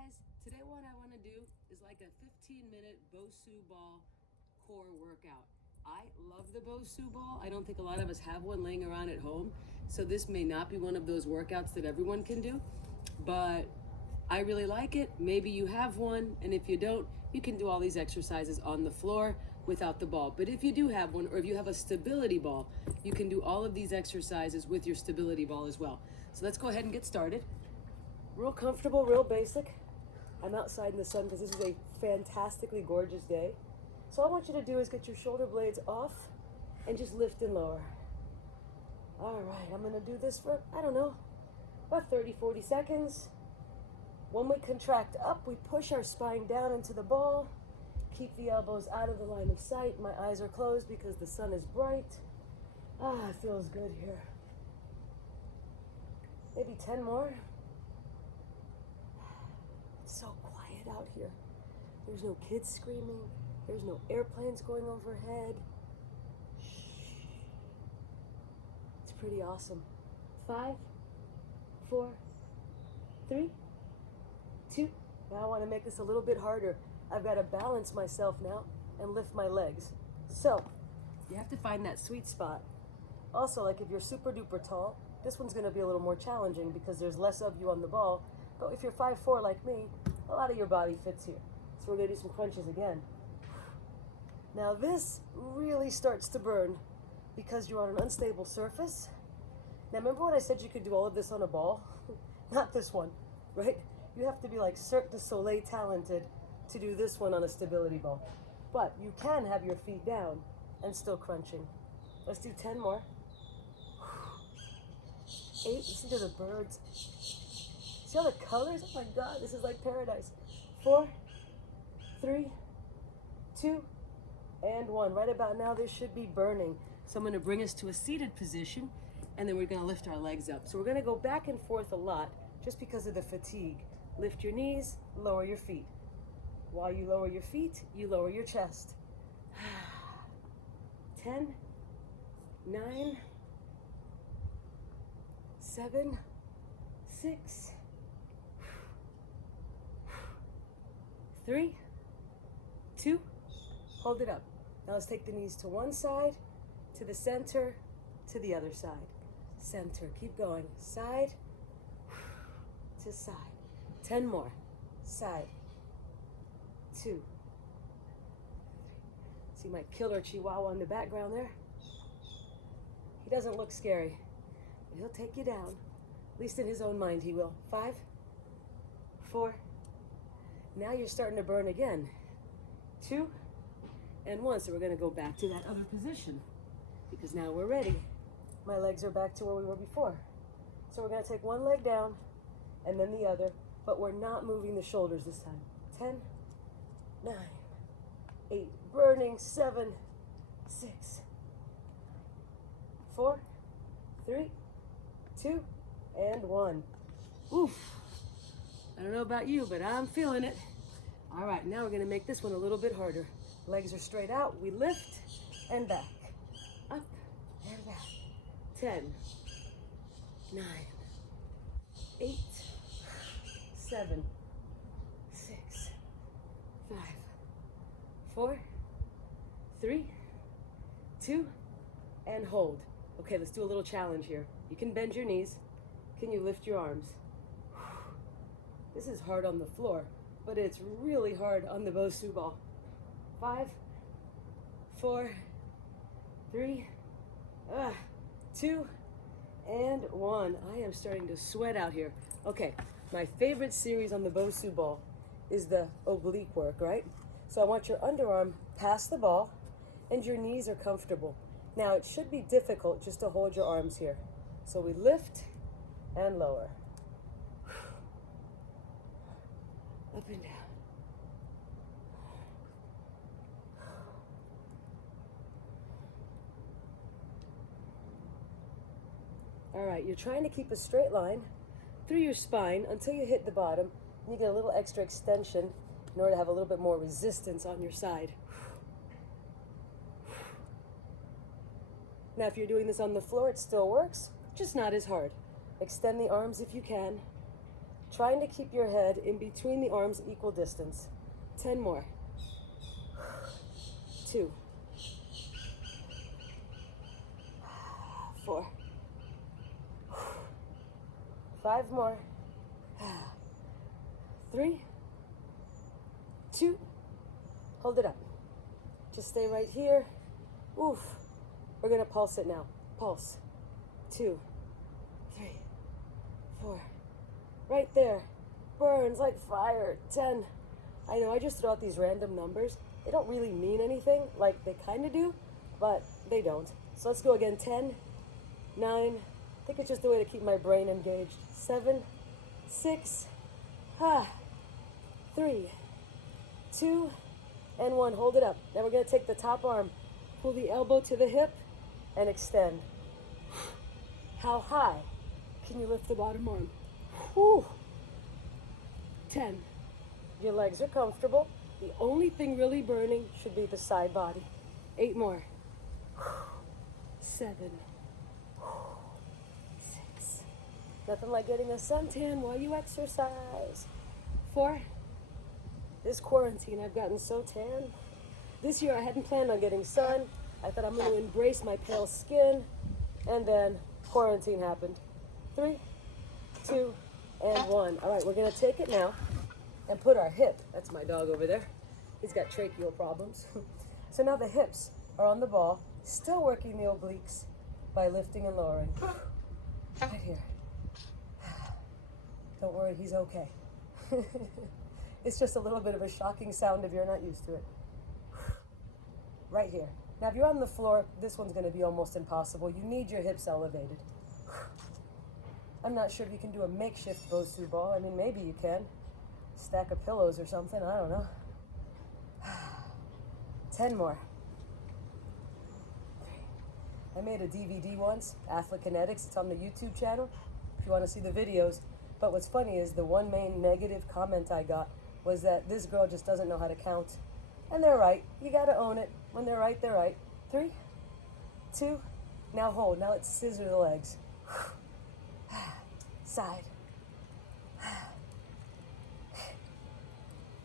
guys, today what I want to do is like a 15-minute BOSU Ball core workout. I love the BOSU Ball. I don't think a lot of us have one laying around at home, so this may not be one of those workouts that everyone can do, but I really like it. Maybe you have one, and if you don't, you can do all these exercises on the floor without the ball. But if you do have one, or if you have a stability ball, you can do all of these exercises with your stability ball as well. So let's go ahead and get started. Real comfortable, real basic. I'm outside in the sun because this is a fantastically gorgeous day. So all I want you to do is get your shoulder blades off and just lift and lower. All right, I'm gonna do this for, I don't know, about 30, 40 seconds. When we contract up, we push our spine down into the ball. Keep the elbows out of the line of sight. My eyes are closed because the sun is bright. It feels good here. Maybe 10 more. It's so quiet out here. There's no kids screaming. There's no airplanes going overhead. Shh. It's pretty awesome. 5, 4, 3, 2. Now I want to make this a little bit harder. I've got to balance myself now and lift my legs. So you have to find that sweet spot. Also, like if you're super duper tall, this one's going to be a little more challenging because there's less of you on the ball. But if you're 5'4" like me, a lot of your body fits here. So we're going to do some crunches again. Now this really starts to burn because you're on an unstable surface. Now remember when I said you could do all of this on a ball? Not this one, right? You have to be like Cirque du Soleil talented to do this one on a stability ball. But you can have your feet down and still crunching. Let's do 10 more. 8, listen to the birds. See all the colors? Oh my God, this is like paradise. 4, 3, 2, and 1. Right about now, this should be burning. So I'm gonna bring us to a seated position, and then we're gonna lift our legs up. So we're gonna go back and forth a lot just because of the fatigue. Lift your knees, lower your feet. While you lower your feet, you lower your chest. 10, 9, 7, 6, 3, 2, hold it up. Now let's take the knees to one side, to the center, to the other side. Center, keep going. Side to side. 10 more. Side. 2, 3. See my killer chihuahua in the background there? He doesn't look scary, but he'll take you down. At least in his own mind he will. 5, 4. Now you're starting to burn again. 2 and 1. So we're going to go back to that other position because now we're ready. My legs are back to where we were before. So we're going to take one leg down and then the other, but we're not moving the shoulders this time. 10, 9, 8, burning. 7, 6, 4, 3, 2, and 1. Oof. I don't know about you, but I'm feeling it. All right, now we're gonna make this one a little bit harder. Legs are straight out, we lift and back. Up and back. 10, 9, 8, 7, 6, 5, 4, 3, 2, and hold. Okay, let's do a little challenge here. You can bend your knees. Can you lift your arms? This is hard on the floor, but it's really hard on the BOSU Ball. 5, 4, 3, 2, and 1. I am starting to sweat out here. Okay, my favorite series on the BOSU Ball is the oblique work, right? So I want your underarm past the ball and your knees are comfortable. Now it should be difficult just to hold your arms here. So we lift and lower. Up and down. All right, you're trying to keep a straight line through your spine until you hit the bottom. And you get a little extra extension in order to have a little bit more resistance on your side. Now, if you're doing this on the floor, it still works, just not as hard. Extend the arms if you can. trying to keep your head in between the arms equal distance. 10 more. 2, 4, 5 more. 3, 2, hold it up. Just stay right here. Oof. We're gonna pulse it now. Pulse. 2, 3, 4. Right there. Burns like fire. 10. I know I just throw out these random numbers. They don't really mean anything, like they kind of do, but they don't. So let's go again. 10, 9, I think it's just a way to keep my brain engaged. 7, 6, 3, 2, and 1. Hold it up. Now we're gonna take the top arm, pull the elbow to the hip, and extend. How high can you lift the bottom arm? Whew. 10. Your legs are comfortable. The only thing really burning should be the side body. 8 more. 7. 6. Nothing like getting a suntan while you exercise. 4. This quarantine, I've gotten so tan. This year I hadn't planned on getting sun. I thought I'm going to embrace my pale skin. And then quarantine happened. 3, 2, and 1. All right, we're going to take it now and put our hip, that's my dog over there. He's got tracheal problems. So now the hips are on the ball, still working the obliques by lifting and lowering. Right here. Don't worry, he's okay. It's just a little bit of a shocking sound if you're not used to it. Right here. Now if you're on the floor, this one's gonna be almost impossible. You need your hips elevated. I'm not sure if you can do a makeshift BOSU ball. I mean, maybe you can. Stack of pillows or something, I don't know. 10 more. I made a DVD once, Athlekinetics. It's on the YouTube channel if you want to see the videos. But what's funny is the one main negative comment I got was that this girl just doesn't know how to count. And they're right. You got to own it. When they're right, they're right. 3, 2, now hold. Now let's scissor the legs. Side.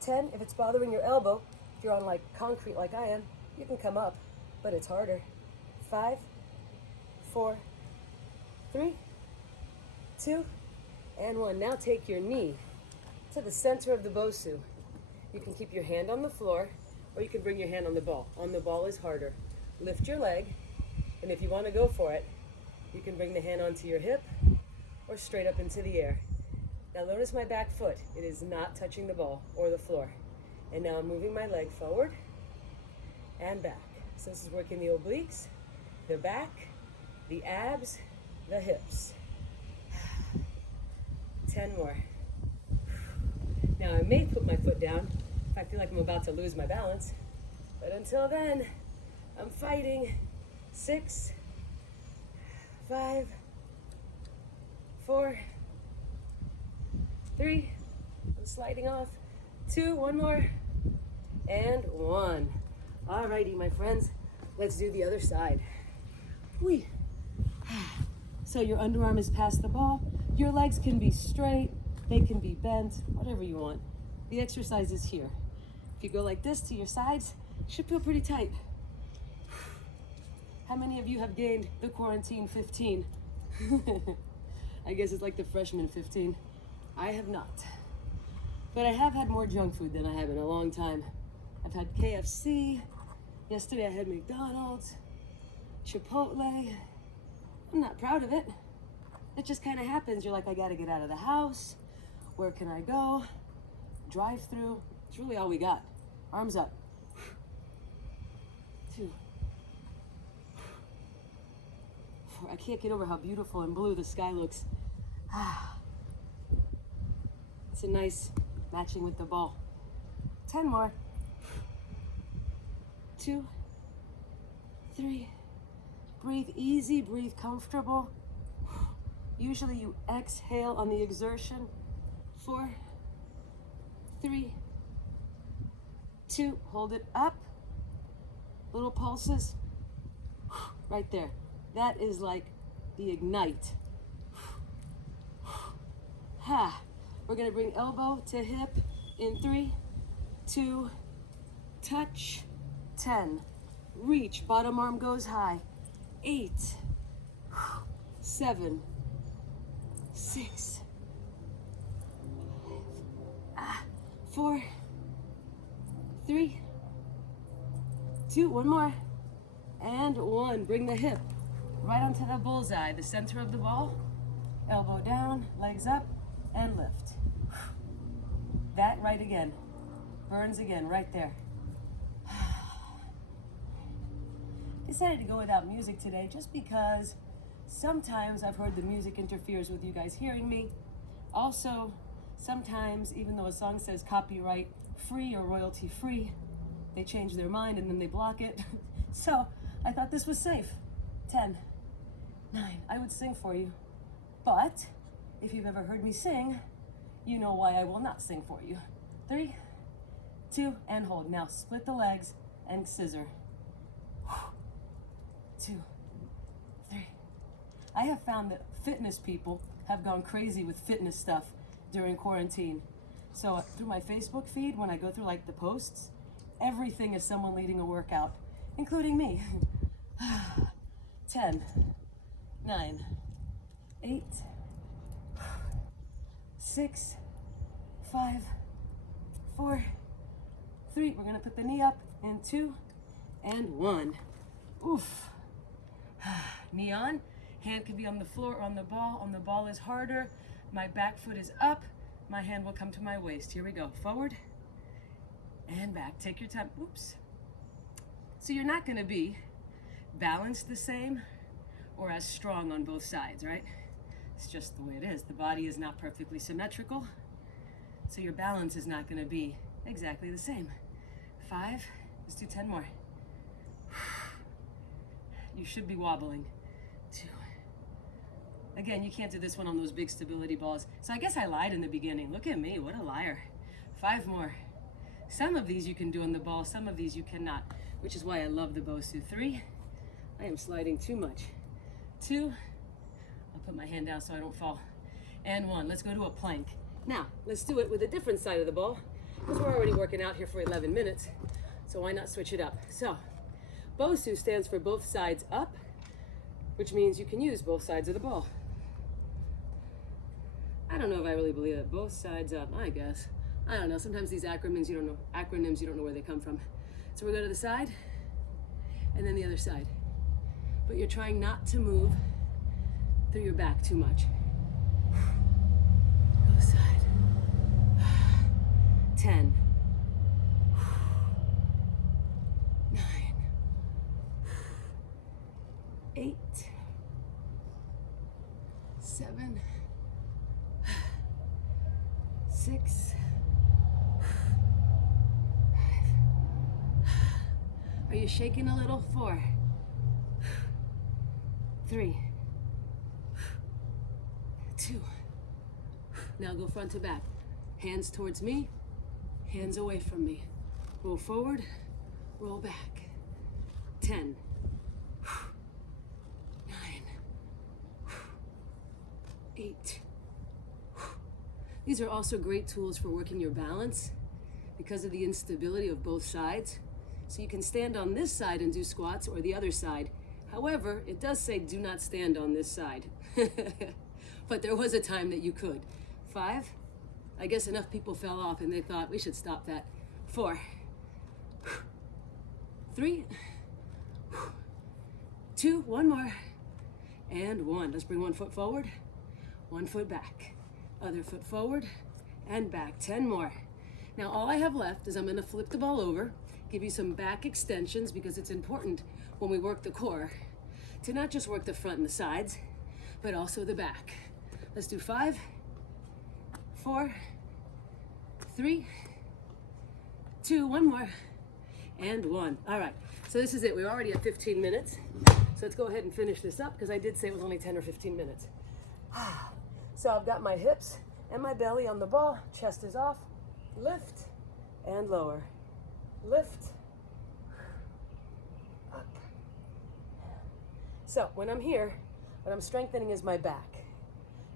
10, if it's bothering your elbow, if you're on like concrete like I am, you can come up, but it's harder. 5, 4, 3, 2, and 1. Now take your knee to the center of the BOSU. You can keep your hand on the floor, or you can bring your hand on the ball. On the ball is harder. Lift your leg, and if you want to go for it, you can bring the hand onto your hip, or straight up into the air. Now notice my back foot. It is not touching the ball or the floor. And now I'm moving my leg forward and back. So this is working the obliques, the back, the abs, the hips. 10 more. Now I may put my foot down if I feel like I'm about to lose my balance. But until then, I'm fighting. 6, 5, 4, 3, I'm sliding off. 2, 1 more, and 1. Alrighty, my friends, let's do the other side. Whee. So your underarm is past the ball. Your legs can be straight, they can be bent, whatever you want. The exercise is here. If you go like this to your sides, it should feel pretty tight. How many of you have gained the quarantine 15? I guess it's like the freshman 15. I have not. But I have had more junk food than I have in a long time. I've had KFC. Yesterday I had McDonald's, Chipotle. I'm not proud of it. It just kind of happens. You're like, I gotta get out of the house. Where can I go? Drive through. It's really all we got. Arms up. 2. 4. I can't get over how beautiful and blue the sky looks. It's a nice matching with the ball. 10 more. 2, 3. Breathe easy, breathe comfortable. Usually you exhale on the exertion. 4, 3, 2. Hold it up. Little pulses. Right there. That is like the ignite. We're gonna bring elbow to hip in 3, 2, touch, 10. Reach, bottom arm goes high. 8, 7, 6, 4, 3, 2, one more, and 1. Bring the hip right onto the bullseye, the center of the ball. Elbow down, legs up, and lift. That right again. Burns again, right there. Decided to go without music today just because sometimes I've heard the music interferes with you guys hearing me. Also, sometimes, even though a song says copyright free or royalty free, they change their mind and then they block it. So I thought this was safe. 10, 9, I would sing for you. But if you've ever heard me sing, you know why I will not sing for you. 3, 2, and hold. Now split the legs and scissor. 2, 3. I have found that fitness people have gone crazy with fitness stuff during quarantine. So through my Facebook feed, when I go through like the posts, everything is someone leading a workout, including me. 10, 9, 8, 6, 5, 4, 3. We're gonna put the knee up in 2 and 1. Oof. Knee on, hand can be on the floor or on the ball. On the ball is harder. My back foot is up. My hand will come to my waist. Here we go. Forward and back. Take your time. Oops. So you're not gonna be balanced the same or as strong on both sides, right? It's just the way it is. The body is not perfectly symmetrical, so your balance is not gonna be exactly the same. 5, let's do 10 more. You should be wobbling. 2. Again, you can't do this one on those big stability balls. So I guess I lied in the beginning. Look at me, what a liar. 5 more. Some of these you can do on the ball, some of these you cannot, which is why I love the BOSU. 3, I am sliding too much. 2, I'll put my hand down so I don't fall. And 1, let's go to a plank. Now, let's do it with a different side of the ball, because we're already working out here for 11 minutes, so why not switch it up? So, BOSU stands for both sides up, which means you can use both sides of the ball. I don't know if I really believe it. Both sides up, I guess. I don't know, sometimes these acronyms, you don't know where they come from. So we go to the side, and then the other side. But you're trying not to move through your back too much. Both side. 10. 9. 8. 7. 6. 5. Are you shaking a little? 4. 3. 2. Now go front to back. Hands towards me, hands away from me. Roll forward, roll back. 10. 9. 8. These are also great tools for working your balance because of the instability of both sides. So you can stand on this side and do squats or the other side. However, it does say do not stand on this side. But there was a time that you could. 5. I guess enough people fell off and they thought we should stop that. 4. 3. 2, one more. And 1. Let's bring one foot forward, one foot back. Other foot forward and back. 10 more. Now all I have left is I'm gonna flip the ball over, give you some back extensions because it's important when we work the core to not just work the front and the sides, but also the back. Let's do 5, 4, 3, 2, one more, and 1. All right, so this is it. We're already at 15 minutes. So let's go ahead and finish this up because I did say it was only 10 or 15 minutes. So I've got my hips and my belly on the ball, chest is off, lift and lower, lift, up. So when I'm here, what I'm strengthening is my back.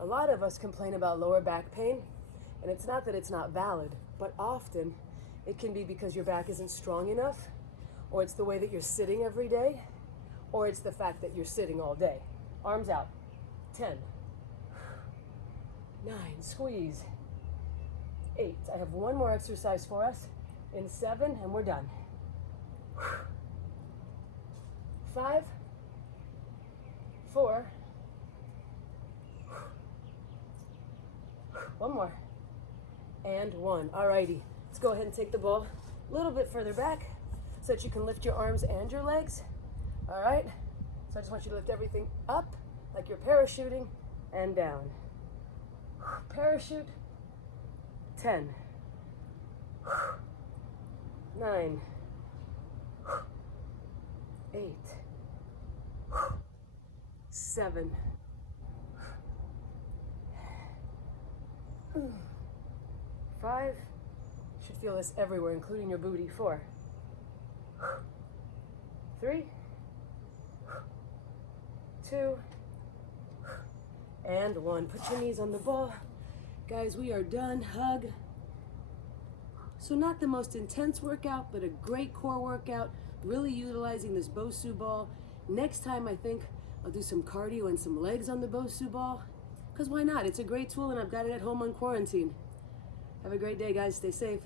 A lot of us complain about lower back pain And it's not that it's not valid, but often it can be because your back isn't strong enough, or it's the way that you're sitting every day, or it's the fact that you're sitting all day. Arms out. 10, 9, squeeze. 8, I have one more exercise for us. In 7, and we're done. 5, 4, one more, and 1. Alrighty, let's go ahead and take the ball a little bit further back so that you can lift your arms and your legs. All right, so I just want you to lift everything up like you're parachuting and down. Parachute. 10, 9, 8, 7, 5, should feel this everywhere, including your booty. 4, 3, 2, and 1. Put your knees on the ball. Guys, we are done. Hug. So not the most intense workout, but a great core workout, really utilizing this BOSU ball. Next time, I think I'll do some cardio and some legs on the BOSU ball, because why not? It's a great tool, and I've got it at home on quarantine. Have a great day, guys. Stay safe.